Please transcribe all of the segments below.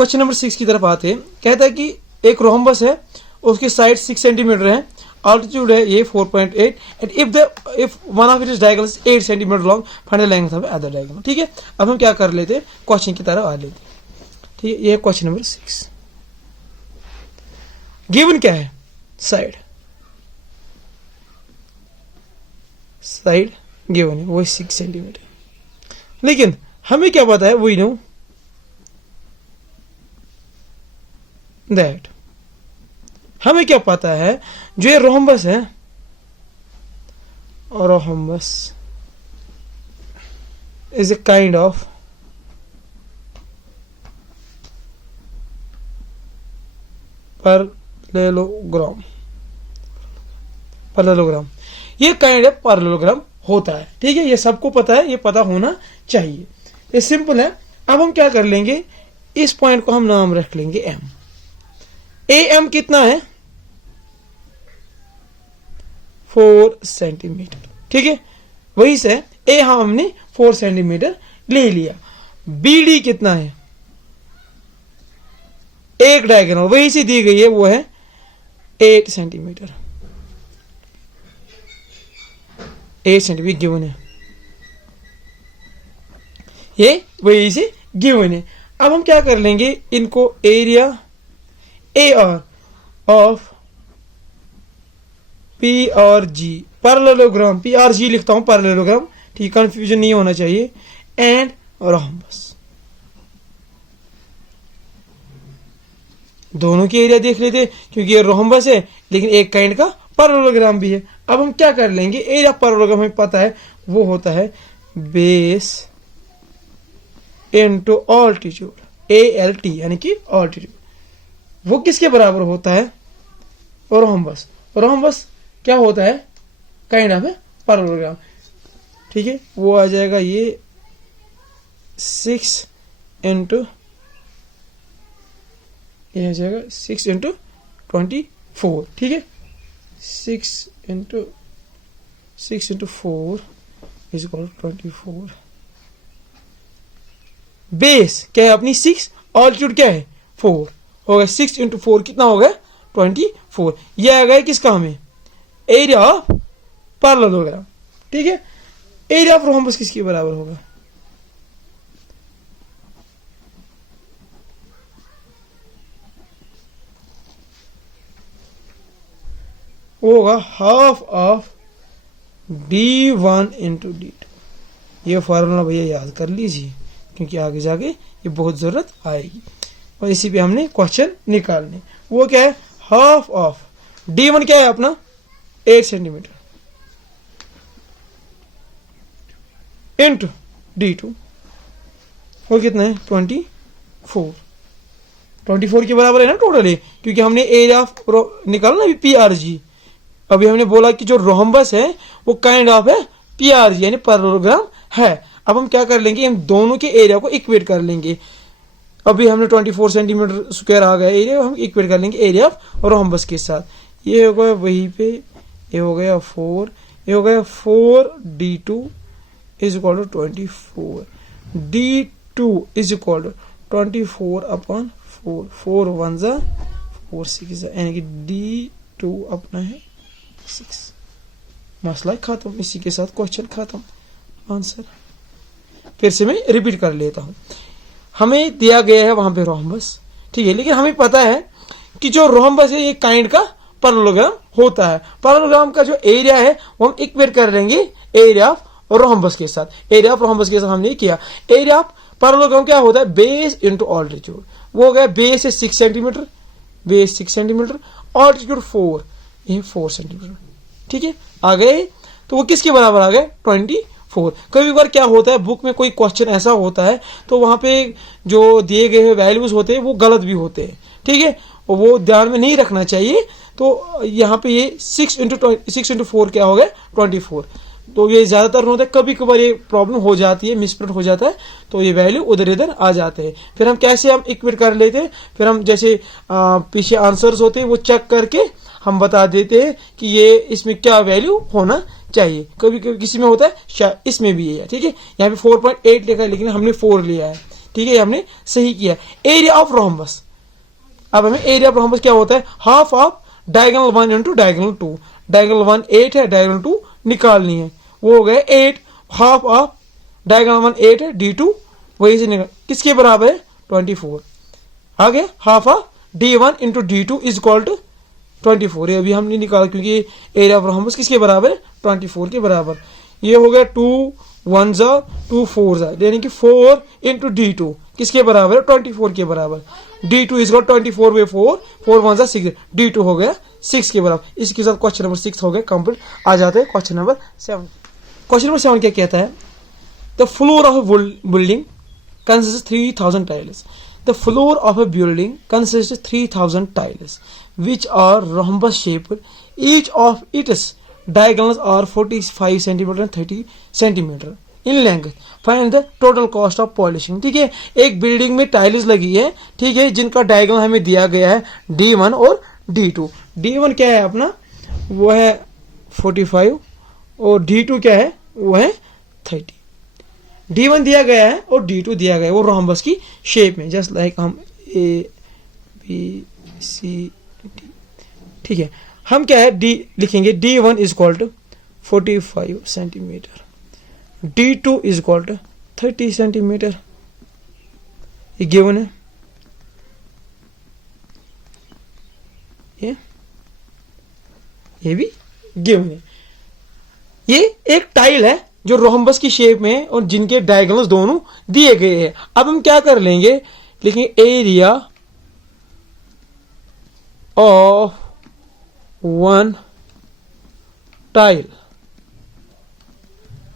Question number 6 की तरफ आते हैं। कहता है कि एक रोम्बस है, उसकी साइड 6 सेंटीमीटर है, altitude है ये 4.8 and if one of it is diagonal 8 centimetre long, find the length of other diagonal. ठीक है, अब हम क्या कर लेते हैं, क्वेश्चन की तरफ आ लेते हैं। ठीक है, ये क्वेश्चन नंबर 6। गिवन क्या है, साइड गिवन है वो 6 सेंटीमीटर, लेकिन हमें क्या पता है, वी नो दैट, हमें क्या पता है, जो ये रोम्बस है, rhombus is a kind of parallelogram, ये काइंड ऑफ पैरेललोग्राम होता है। ठीक है, ये सबको पता है, ये पता होना चाहिए, ये सिंपल है। अब हम क्या कर लेंगे, इस पॉइंट को हम नाम रख लेंगे एम। एम कितना है, 4 सेंटीमीटर। ठीक है, वही से ए हमने 4 सेंटीमीटर ले लिया। बीडी कितना है, एक डायगोनल वही से दी गई है, वो है 8 सेंटीमीटर। 8 सेंटीमीटर गिवन है, ये वही से गिवन है। अब हम क्या कर लेंगे, इनको area A R of P और जी, पैरेललोग्राम, पी आर जी लिखता हूं पैरेललोग्राम, ठीक, कंफ्यूजन नहीं होना चाहिए, एंड रोम्बस, दोनों की एरिया देख लेते, क्योंकि ये रोम्बस है लेकिन एक काइंड का पैरेललोग्राम भी है। अब हम क्या कर लेंगे, एरिया पैरेललोग्राम हमें पता है, वो होता है बेस इनटू ऑल्टीट्यूड, ALT यानी कि ऑल्टीट्यूड। वो किसके बराबर होता है, रोम्बस। रोम्बस क्या होता है, काइंड ऑफ पैरेललोग्राम। ठीक है, वो आ जाएगा ये 6 इंटू, ये आ जाएगा 6 इंटू 24। ठीक है, 6 into 4 is equal to 24। Base क्या है अपनी 6, ऑल्टीट्यूड क्या है 4, हो गया 6 इंटू 4 कितना हो गया 24। ये आ गया किसका, हमें एरिया ऑफ पैरेललोग्राम। ठीक है, एरिया ऑफ रोम्बस किसके बराबर होगा, वो होगा half of D1 into D2। ये फार्मूला भैया याद कर लीजिए, क्योंकि आगे जाके ये बहुत जरूरत आएगी, और इसी पे हमने क्वेश्चन निकालने। वो क्या है, हाफ ऑफ D1 क्या है अपना 8 सेंटीमीटर इंटू D2, वो कितना है 24। 24 के बराबर है ना टोटली, क्योंकि हमने एरिया ऑफ निकालना अभी PRG। अभी हमने बोला कि जो रोम्बस है वो काइंड ऑफ है PRG यानी पैरेललोग्राम है। अब हम क्या कर लेंगे, इन दोनों के एरिया को इक्वेट कर लेंगे। अभी हमने 24 सेंटीमीटर स्क्वायर आ गया एरिया, हम इक्वेट कर लेंगे एरिया ऑफ रोम्बस के साथ। ये हो गया वहीं पे, ये हो गया 4, ये हो गया 4D2 is equal to 24, D2 is equal to 24 upon 4, 4 1 जा 4 6 यानी कि D2 अपना है 6। मसला खत्म, इसी के साथ क्वेश्चन खत्म, आंसर। फिर से मैं रिपीट कर लेता हूं, हमें दिया गया है वहां पे रोम्बस, ठीक है, लेकिन हमें पता है कि जो रोम्बस है ये काइंड का पैरेललोग्राम होता है। पैरेललोग्राम का जो एरिया है वो हम इक्वेट कर लेंगे एरिया ऑफ रोम्बस के साथ। एरिया ऑफ रोम्बस के साथ हमने किया, एरिया ऑफ पैरेललोग्राम क्या होता है, बेस इंटू ऑल्टीट्यूड। वो हो गया बेस है 6 सेंटीमीटर, बेस 6 सेंटीमीटर, ऑल्टीट्यूड 4, ये 4 सेंटीमीटर। ठीक है, आ गए, तो वो किसके बराबर आ गए 24। कभी बार क्या होता है, बुक में कोई क्वेश्चन ऐसा होता है तो वहां पे जो दिए गए वैल्यूज होते हैं वो गलत भी होते हैं। ठीक है, वो ध्यान में नहीं रखना चाहिए। तो यहाँ पे ये 6 इंटू 4 क्या हो गया 24। तो ये ज्यादातर होता है, कभी कभार ये प्रॉब्लम हो जाती है, मिसप्रिंट हो जाता है, तो ये वैल्यू उधर इधर आ जाते हैं। फिर हम कैसे हम इक्वेट कर लेते हैं, फिर हम जैसे पीछे आंसर्स होते हैं वो चेक करके हम बता देते हैं कि ये इसमें क्या वैल्यू होना चाहिए। कभी कभी किसी में होता है इसमें भी है। ठीक है, यहाँ पे 4.8 लिखा है लेकिन हमने 4 लिया है, ठीक है, ये हमने सही किया। एरिया ऑफ रोम्बस, अब हमें एरिया ऑफ रोम्बस क्या होता है, half of diagonal 1 into diagonal 2। Diagonal 1 8 है, डायगोनल 2 निकालनी है, वो हो गया 8। हाफ ऑफ डायगोनल 1 8 है, D2 वही से निकाल, किसके बराबर है 24। आगे half of D1 into D2 is equal to 24। ये अभी हमने निकाला क्योंकि एरिया ऑफ रोम्बस किसके बराबर है 24 के बराबर। ये हो गया 2 1 जा 2 4 जा, यानी कि 4 इंटू D2 किसके बराबर है 24 के बराबर। D2 इज इक्वल 24 बाई 4, 4 1 जा 6, D2 हो गया 6 के बराबर। इसके साथ क्वेश्चन नंबर 6 हो गया कंप्लीट। आ जाते हैं क्वेश्चन नंबर 7। क्वेश्चन नंबर 7 क्या कहता है, the floor of a building consists 3000 tiles. The floor of a building consists 3000 tiles, which are rhombus shaped. Each of its diagonals are 45 centimeter and 30 centimeter in length. Find the total cost of polishing. ठीक है, एक building में tiles लगी है, ठीक है, जिनका diagonal हमें दिया गया है D1 और D2। D1 क्या है अपना, वो है 45 और D2 क्या है, वो है 30। D1 दिया गया है और D2 दिया गया है, वो रोम्बस की शेप में, जस्ट लाइक हम ABCD। ठीक है, हम क्या है D लिखेंगे, D1 is equal to 45 centimetre, D2 is equal to 30 centimetre. ये गिवन है, ये भी गिवन है। ये एक टाइल है जो रोम्बस की शेप में और जिनके डायगोनल्स दोनों दिए गए हैं। अब हम क्या कर लेंगे, लिखेंगे एरिया ऑफ वन टाइल।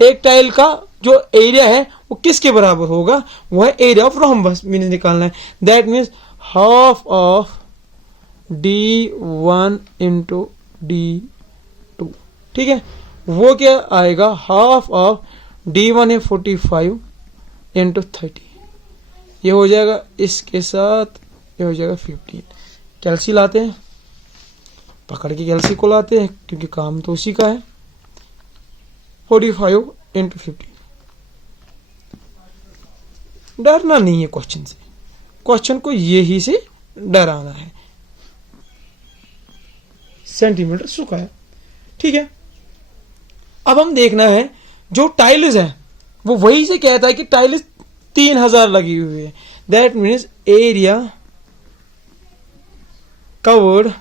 एक टाइल का जो एरिया है वो किसके बराबर होगा, वो है एरिया ऑफ रोम्बस, मीन्स निकालना है। That means half of D1 into D2। ठीक है, वो क्या आएगा, हाफ ऑफ D1 है 45 इंटू 30, ये हो जाएगा, इसके साथ ये हो जाएगा 15। कैल्सी लाते हैं, पकड़ के कैल्सी को लाते हैं क्योंकि काम तो उसी का है। 45 इंटू 15। डरना नहीं है क्वेश्चन से, क्वेश्चन को यही से डराना है। सेंटीमीटर स्क्वायर, ठीक है। अब हम देखना है जो टाइल्स है वो वही से कहता है कि टाइल्स 3000 लगी हुई है। That means area covered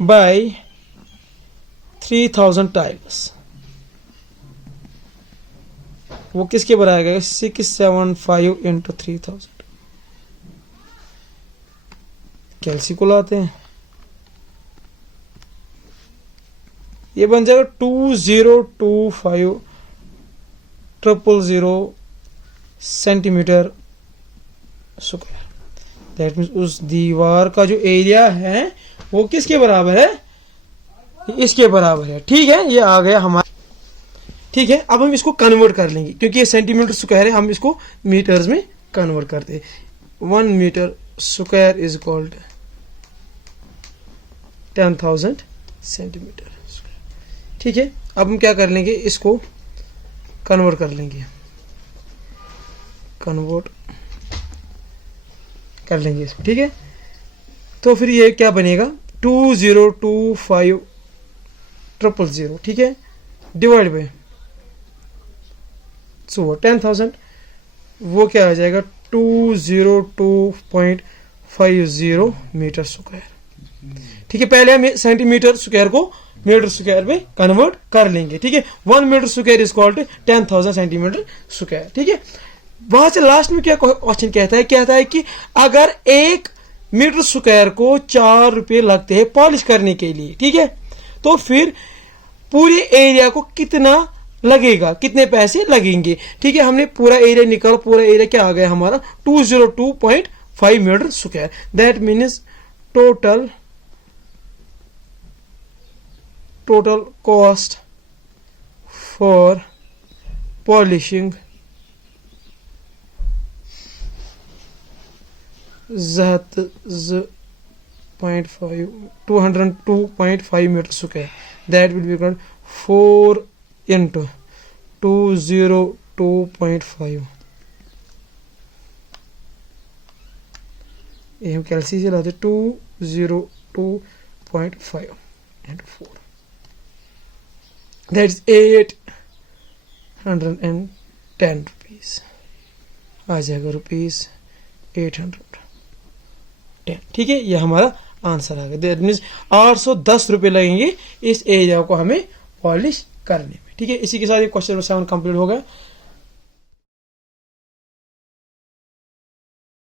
by 3000 tiles, वो किसके बराबर है 675 इंटू 3000। कैल्सी को लाते हैं, ये बन जाएगा 2025,000 सेंटीमीटर स्क्वायर। दैट मीन्स उस दीवार का जो एरिया है वो किसके बराबर है, इसके बराबर है। ठीक है, ये आ गया हमारा। ठीक है, अब हम इसको कन्वर्ट कर लेंगे क्योंकि ये सेंटीमीटर स्क्वायर है, हम इसको मीटर्स में कन्वर्ट करते हैं। 1 metre square is equal to 10,000 centimetre. ठीक है, अब हम क्या कर लेंगे, इसको कन्वर्ट कर लेंगे, कन्वर्ट कर लेंगे इसको। ठीक है, तो फिर ये क्या बनेगा 2025,000, ठीक है, डिवाइड बाय 10,000, वो क्या आ जाएगा 202.50 मीटर स्क्वायर। ठीक है, पहले हम सेंटीमीटर स्क्वायर को मीटर स्क्वायर में कन्वर्ट कर लेंगे। ठीक है, 1 metre square is equal to 10,000 centimetre square. ठीक है, वहां से लास्ट में क्या क्वेश्चन कहता है कि अगर 1 मीटर स्क्वायर को 4 रुपए लगते हैं पॉलिश करने के लिए, ठीक है, तो फिर पूरे एरिया को कितना लगेगा, कितने पैसे लगेंगे। ठीक है, हमने पूरा एरिया निकाला, पूरा एरिया क्या आ गया हमारा 202.5 metre square. That means total cost for polishing 202.5 meter square. That will become 4 into 202.5 ये हम कैलसी से लाते 202.5 and 4 that's 810 रुपीज आ जाएगा ₹810। ठीक है, ये हमारा आंसर आ गया। दैट मीन्स 810 रुपये लगेंगे इस एरिया को हमें पॉलिश करने में। ठीक है, इसी के साथ ये क्वेश्चन नंबर 7 कंप्लीट हो गया।